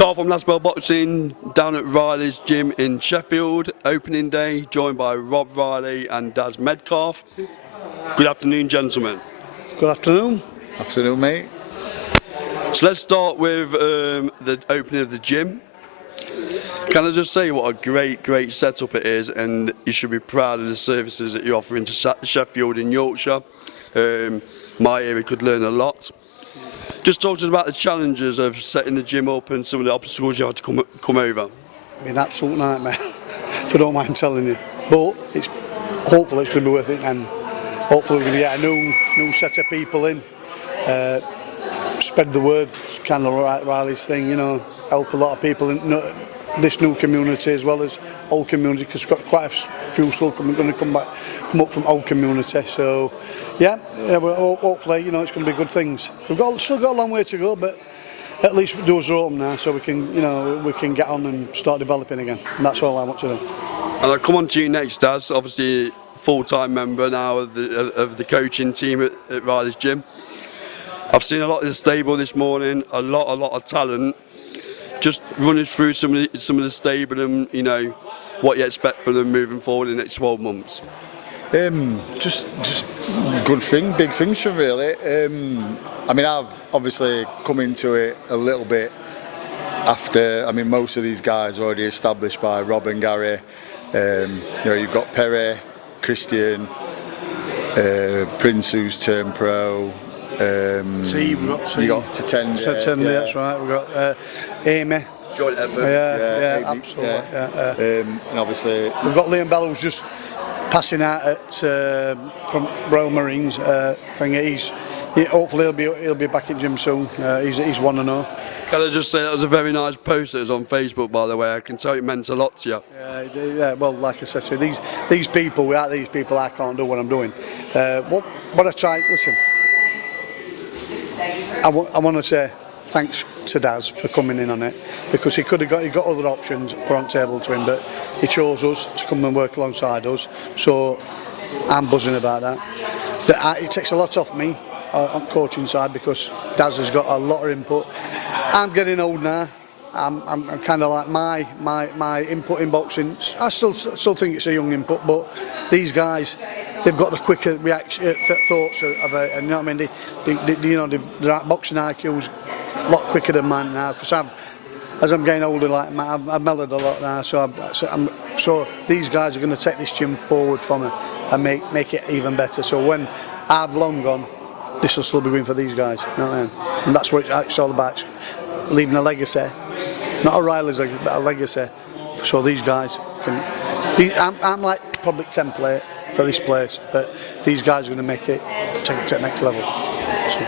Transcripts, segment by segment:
Carl from Last Bell Boxing down at Riley's gym in Sheffield, opening day, joined by Rob Riley and Daz Metcalf. Good afternoon, gentlemen. Good afternoon. Afternoon, mate. So let's start with the opening of the gym. Can I just say what a great setup it is, and you should be proud of the services that you're offering to Sheffield and Yorkshire. My area could learn a lot. Just talk to us about the challenges of setting the gym up and some of the obstacles you had to come over. It's been an absolute nightmare, if I don't mind telling you. But hopefully it's going to be worth it, and hopefully we're going to get a new set of people in. Spread the word, it's kind of like Riley's thing, you know, help a lot of people in this new community as well as old community, because we've got quite a few still going to come up from old community. So yeah, well, hopefully, you know, it's going to be good things. We've still got a long way to go, but at least the doors are open now, so we can, you know, we can get on and start developing again. And that's all I want to do. And I'll come on to you next, Daz. Obviously, full-time member now of the coaching team at Riley's gym. I've seen a lot of the stable this morning, a lot of talent. Just running through some of the stable and, you know, what you expect from them moving forward in the next 12 months. Just good thing, big things from really. I mean, I've obviously come into it a little bit after. I mean, most of these guys are already established by Rob and Gary. You know, you've got Perry, Christian, Prince, who's turned pro. You got Tatende, yeah. That's right. We've got Amy. Joint effort. Yeah, absolutely. Yeah. And obviously we've got Liam Bell, who's just passing out at from Royal Marines. Hopefully he'll be back in gym soon. He's one and all. Can I just say that was a very nice post that was on Facebook, by the way. I can tell it meant a lot to you. Yeah. Well, like I said, so these people, without these people, I can't do what I'm doing. What I try, listen. I want to say thanks to Daz for coming in on it, because he got other options put on the table to him, but he chose us to come and work alongside us. So I'm buzzing about that. It takes a lot off me on coaching side, because Daz has got a lot of input. I'm getting old now. I'm kind of like my input in boxing. I still think it's a young input, but these guys, they've got the quicker reaction, thoughts of it, and you know what I mean. Their boxing IQ's a lot quicker than mine now, because as I'm getting older, like I've mellowed a lot now. So these guys are going to take this gym forward for me and make it even better. So when I've long gone, this will still be going for these guys. You know what I mean? And that's what it's all about. Leaving a legacy, not a Riley's legacy, but a legacy. So these guys can. I'm like public template for this place, but these guys are going to make it take it to the next level. So.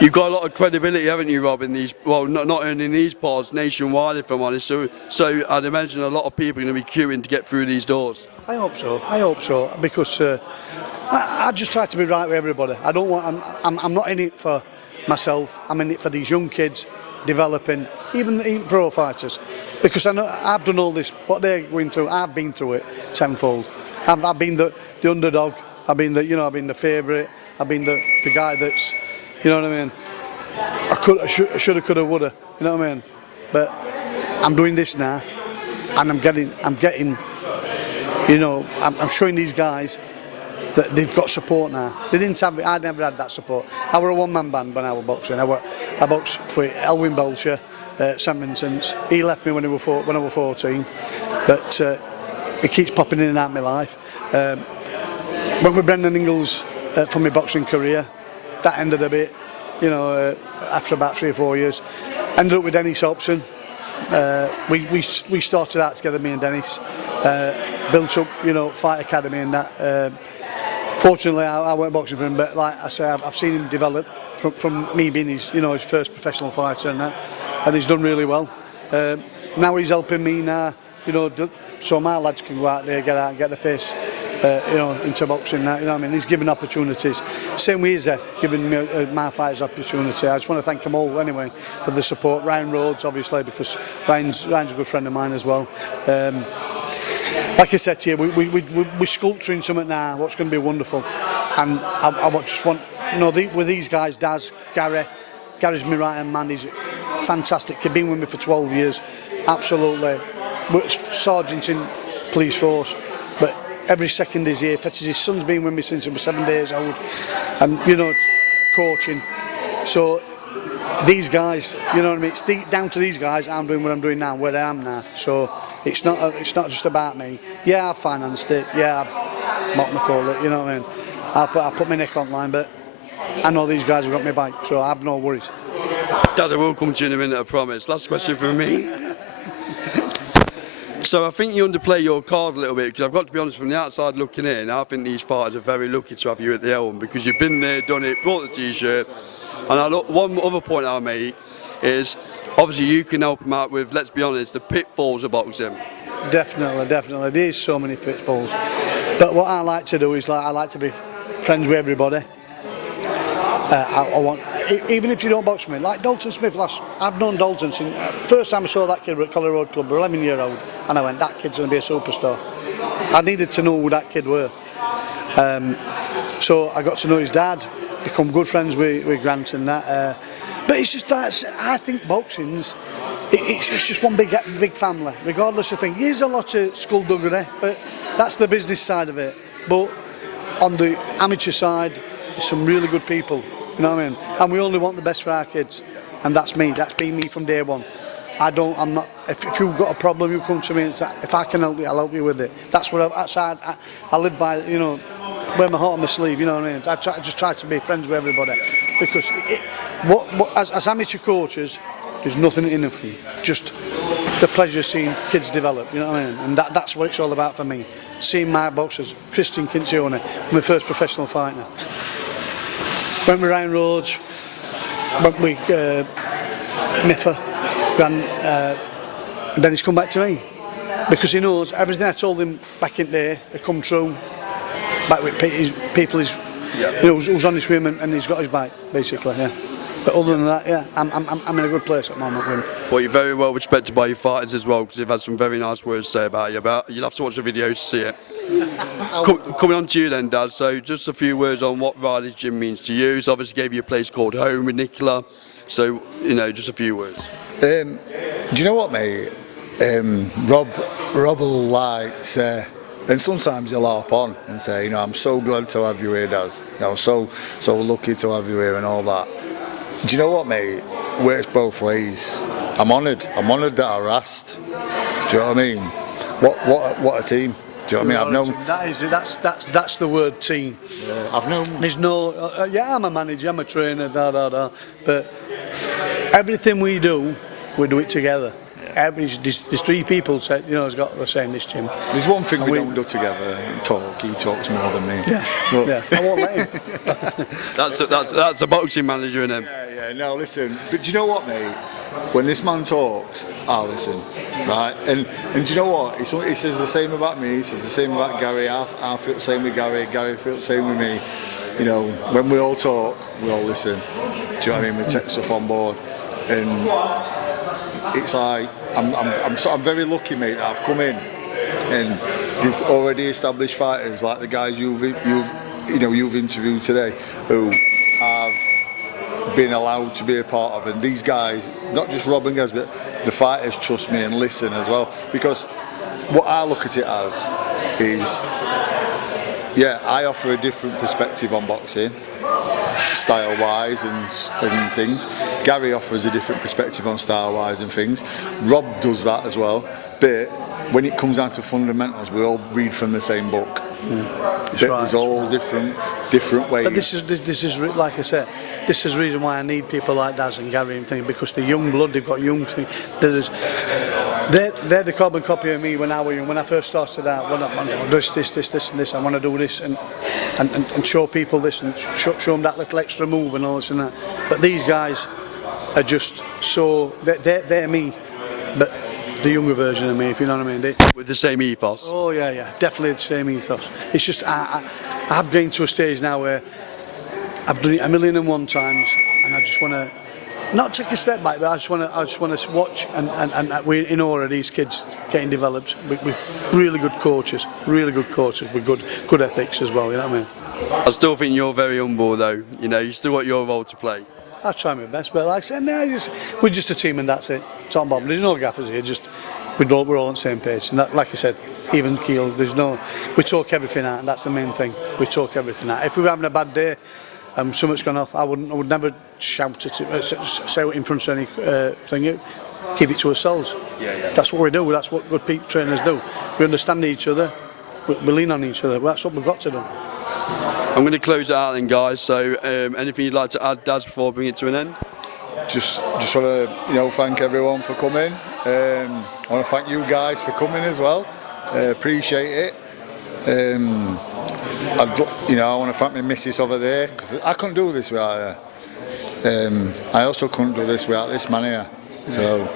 You've got a lot of credibility, haven't you, Rob, in these, well, not only in these parts, nationwide, if I'm honest. So I'd imagine a lot of people are going to be queuing to get through these doors. I hope so, because I just try to be right with everybody. I don't want. I'm not in it for myself. I'm in it for these young kids developing, even pro fighters, because I know I've done all this. What they're going through, I've been through it tenfold. I've been the underdog. I've been the favourite. I've been the guy that's, you know what I mean. I shoulda, coulda, woulda. You know what I mean. But I'm doing this now, and I'm getting. You know, I'm showing these guys that they've got support now. They didn't have it. I never had that support. I were a one-man band when I was boxing. I boxed for Elwyn Belcher, St Vincent's. He left me when I was 14, but it keeps popping in and out of my life. Went with Brendan Ingalls for my boxing career. That ended a bit, you know, after about 3 or 4 years. Ended up with Dennis Hobson. We started out together, me and Dennis. Built up, you know, Fight Academy and that. Fortunately, I weren't boxing for him, but like I say, I've seen him develop from me being his first professional fighter and that, and he's done really well. Now he's helping me now, you know, so my lads can go out there, get out and get the face, you know, into boxing. Now, you know what I mean? He's giving opportunities. Same way he's giving me, my fighters opportunity. I just want to thank them all anyway for the support. Ryan Rhodes, obviously, because Ryan's a good friend of mine as well. Like I said to you, we're sculpturing something now, what's going to be wonderful. And I just want, you know, with these guys, Daz, Gary's my right hand man. He's fantastic kid, been with me for 12 years, absolutely. Works sergeant in police force, but every second he's here. His son's been with me since he was 7 days old, and you know, coaching. So these guys, you know what I mean. It's down to these guys. I'm doing what I'm doing now, where I am now. So it's not just about me. Yeah, I've financed it. Yeah, I've what call it. You know what I mean. I put my neck on line, but I know these guys have got my back, so I have no worries. Dad, I will come to you in a minute, I promise. Last question from me. So I think you underplay your card a little bit, because I've got to be honest, from the outside looking in, I think these fighters are very lucky to have you at the helm, because you've been there, done it, brought the t-shirt. And one other point I'll make is, obviously you can help them out with, let's be honest, the pitfalls of boxing. Definitely. There's so many pitfalls. But what I like to do is, I like to be friends with everybody. I want, even if you don't box me, like Dalton Smith I've known Dalton since first time I saw that kid at Collie Road Club, 11-year-old, and I went, that kid's going to be a superstar. I needed to know who that kid were. So I got to know his dad, become good friends with Grant and that. But it's just that, I think boxing's, it's just one big family, regardless of things. There's a lot of skullduggery, but that's the business side of it. But on the amateur side, there's some really good people. You know what I mean? And we only want the best for our kids, and that's me. That's been me from day one. I'm not. If you've got a problem, you come to me. And if I can help you, I'll help you with it. That's what I live by. You know, wear my heart on my sleeve. You know what I mean? I just try to be friends with everybody, because as amateur coaches, there's nothing in it for you. Just the pleasure of seeing kids develop. You know what I mean? And that's what it's all about for me. Seeing my boxers, Christian Kincione, my first professional fighter. Went with Ryan Rhodes, went with Miffa, and then he's come back to me, because he knows everything I told him back in there had come true. Back with people you know, who's honest with him, and he's got his back, basically. Yeah. But other than that, yeah, I'm in a good place at the moment with him. Well, you're very well respected by your fighters as well, because you've had some very nice words to say about you. But you'll have to watch the video to see it. Coming on to you then, Dad. So just a few words on what Riley's Gym means to you. He's obviously gave you a place called home with Nicola. So, you know, just a few words. Do you know what, mate? Rob will like say, and sometimes he'll harp on and say, you know, I'm so glad to have you here, Daz. You know, so lucky to have you here and all that. Do you know what, mate? Works both ways. I'm honoured that I was asked. Do you know what I mean? What a team. Do you know what I mean? That's the word team. Yeah, I've known. There's no. I'm a manager, I'm a trainer, but everything we do it together. Yeah. There's 3 people that has got the same this gym. There's one thing we don't do together. Talk. He talks more than me. Yeah. Yeah. I won't let him. That's a boxing manager in him. Yeah. No, listen. But do you know what, mate? When this man talks, I listen, right? And do you know what? He says the same about me. He says the same about Gary. I feel the same with Gary. Gary feels the same with me. You know, when we all talk, we all listen. Do you know what I mean? We take stuff on board, and it's like I'm very lucky, mate, that I've come in, and there's already established fighters like the guys you've interviewed today, who have been allowed to be a part of, and these guys, not just Rob and Gaz, but the fighters trust me and listen as well, because what I look at it as is, yeah, I offer a different perspective on boxing, style-wise and things. Gary offers a different perspective on style-wise and things. Rob does that as well. But when it comes down to fundamentals, we all read from the same book. It's right. There's all different ways. But this is like I said, this is the reason why I need people like Daz and Gary and things, because the young blood, they've got young things. They're the carbon copy of me when I was young. When I first started out, I want to do this and this. I want to do this and show people this and show them that little extra move and all this and that. But these guys are just so they're me, but the younger version of me, if you know what I mean. With the same ethos. Oh yeah, definitely the same ethos. It's just I've getting to a stage now where I've done it 1,001 times, and I just want to not take a step back, but I just want to watch and we're in awe of these kids getting developed with really good coaches with good ethics as well. You know what I mean? I still think you're very humble, though. You know, you still got your role to play. I try my best, but like I said, we're just a team and that's it. Tom Bob, there's no gaffers here, we're all on the same page. And that, like I said, even keel, we talk everything out, and that's the main thing. We talk everything out. If we're having a bad day, something's gone off, I would never shout it, say it in front of any thing. Keep it to ourselves. Yeah. That's what we do. That's what good peak trainers do. We understand each other. We lean on each other. That's what we've got to do. I'm going to close it out then, guys. So, anything you'd like to add, Daz, before I bring it to an end? Just want to thank everyone for coming. I want to thank you guys for coming as well. Appreciate it. I want to thank my missus over there, because I couldn't do this without her. I also couldn't do this without this man here. So,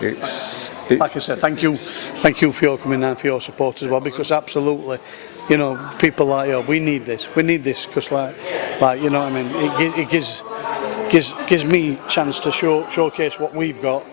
it's like I said, thank you for your coming and for your support as well, because absolutely, people like you, we need this because like you know what I mean, it gives me a chance to showcase what we've got